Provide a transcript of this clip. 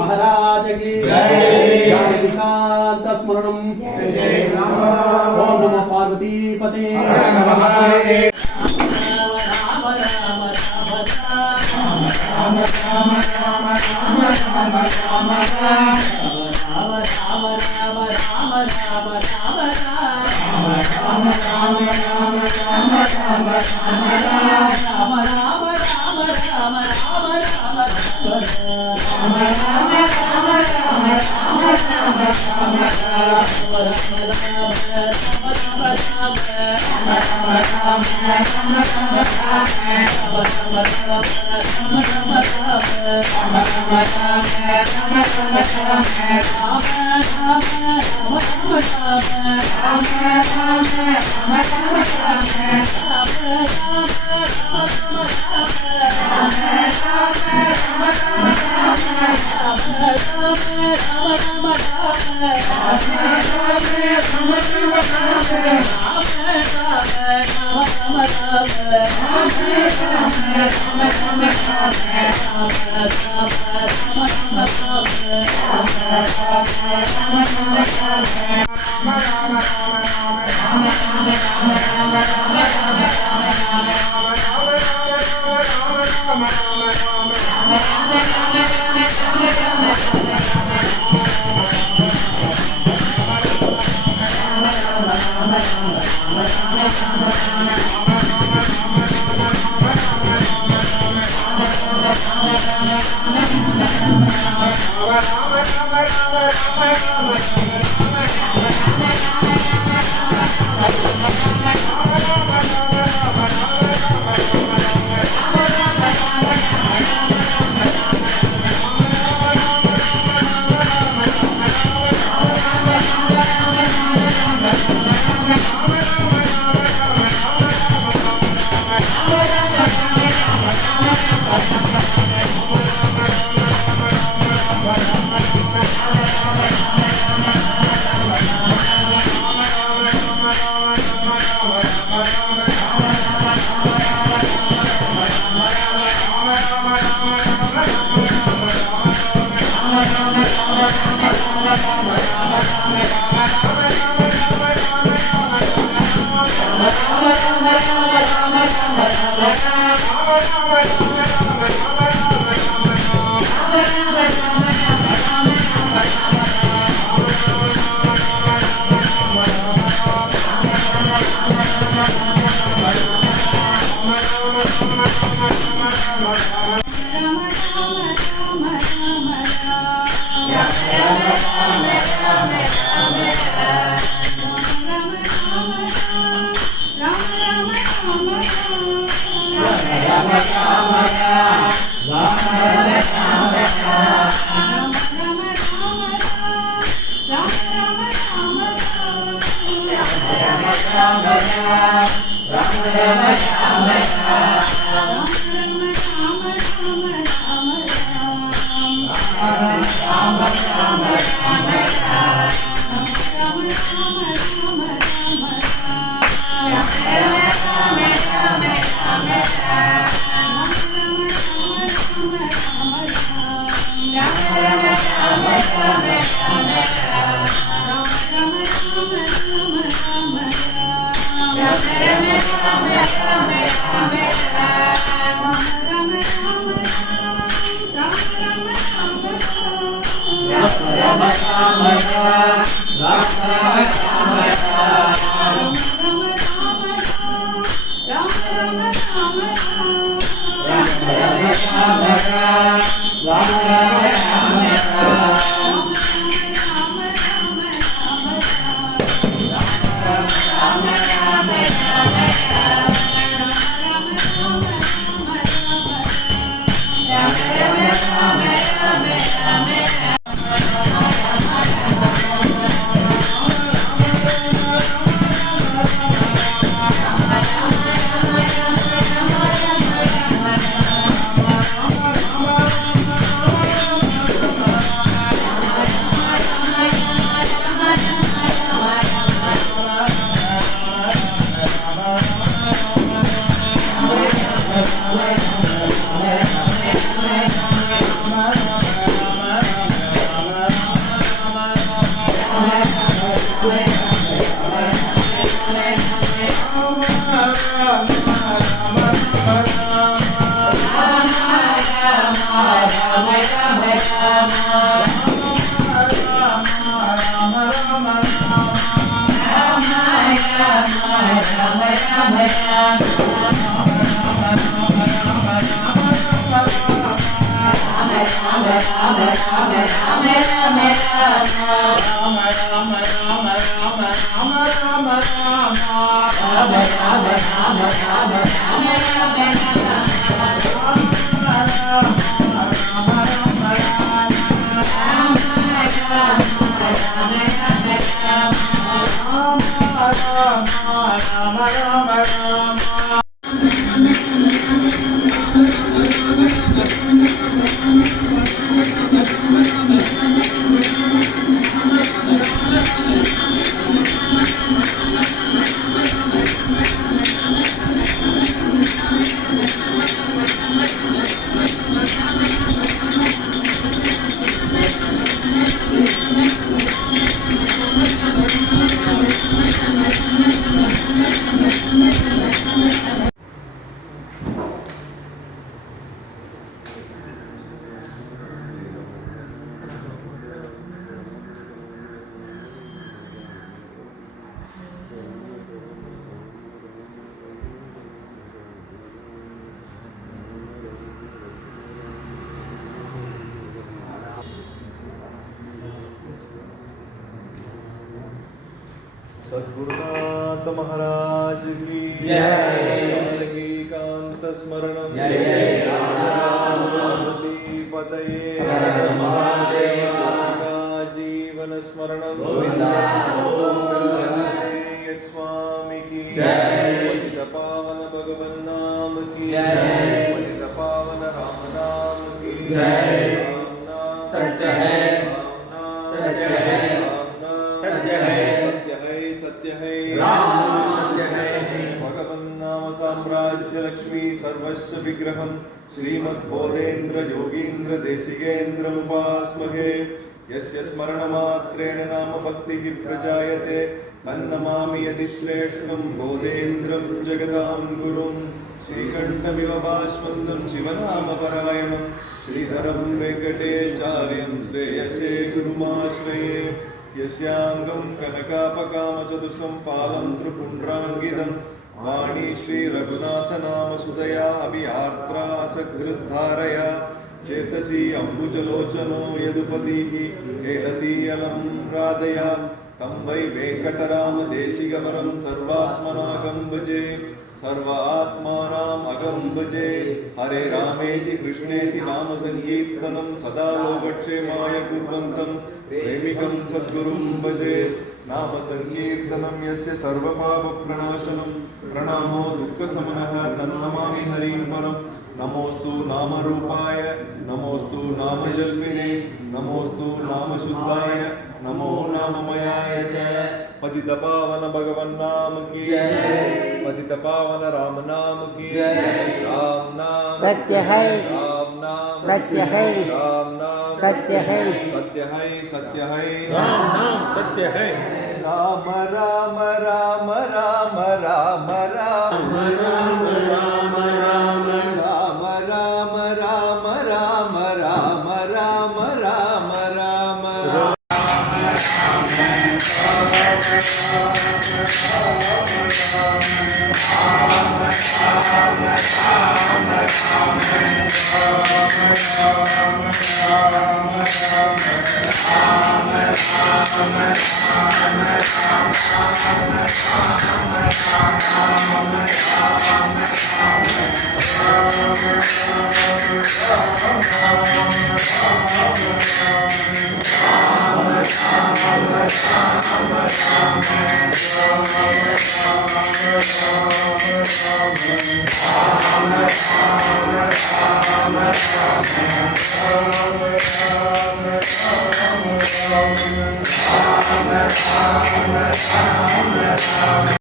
महाराज की जय। शांत स्मरणम ओम नमो पार्वती पते Rama Rama Rama Rama सद्गुरुनाथ महाराज की जय। कांत स्मरणम जय जय पार्वती पतये हर हर महादेव। जीवन स्मरणम गोविंदा स्वामी की जय। पतित पावन भगवन नाम की जय। पतित पावन राम नाम की जय। राम नाम सत्य है, सत्य है, सत्य है, सत्य है राम सत्य है। भगवन् नाम साम्राज्य लक्ष्मी सर्वस्व विग्रहं श्रीमद्बोधेन्द्र योगीन्द्र देशिकेन्द्र उपास्महे यस्य स्मरणमात्रेण नाम भक्तिः प्रजायते तन्नमामि यदि श्रेष्ठं बोधेन्द्रं जगदां गुरुं श्रीकण्ठमिव भास्वन्दं शिवनामपरायणं श्रीधरं वेङ्कटेचार्यं श्रेयसे गुरुमाश्रये यस्यांगं कनकापकामचतुसं पालं त्रिपुण्ड्राङ्गिदं वाणी श्रीरघुनाथनामसुदया अभियात्रा सकृद्धारया चेतसि अम्बुजलोचनो यदुपतिः हेडतीयलं राधया तं वै वेङ्कटरामदेशिकवरं सर्वात्मनागं भजे सर्व आत्मानाम् अगं भजे हरे रामेति कृष्णेति नाम संकीर्तनं सदा लोकक्षेमाय कुर्वन्तं प्रेमिकं सद्गुरुं भजे नाम संकीर्तनं यस्य सर्वपापप्रणाशनं प्रणामो दुःखशमनः तन्नमामि हरिं परं नमोस्तु नामरूपाय नमोस्तु नामजल्पिने नमोस्तु नामशुद्धाय नमो नाममयाय च पतितपावन भगवन् नाम की पतितपावन राम नाम की राम नाम सत्य है, राम नाम सत्य है, राम नाम सत्य है, सत्य है सत्य है राम नाम सत्य है। राम राम राम राम राम राम राम राम राम राम राम राम राम राम राम राम राम राम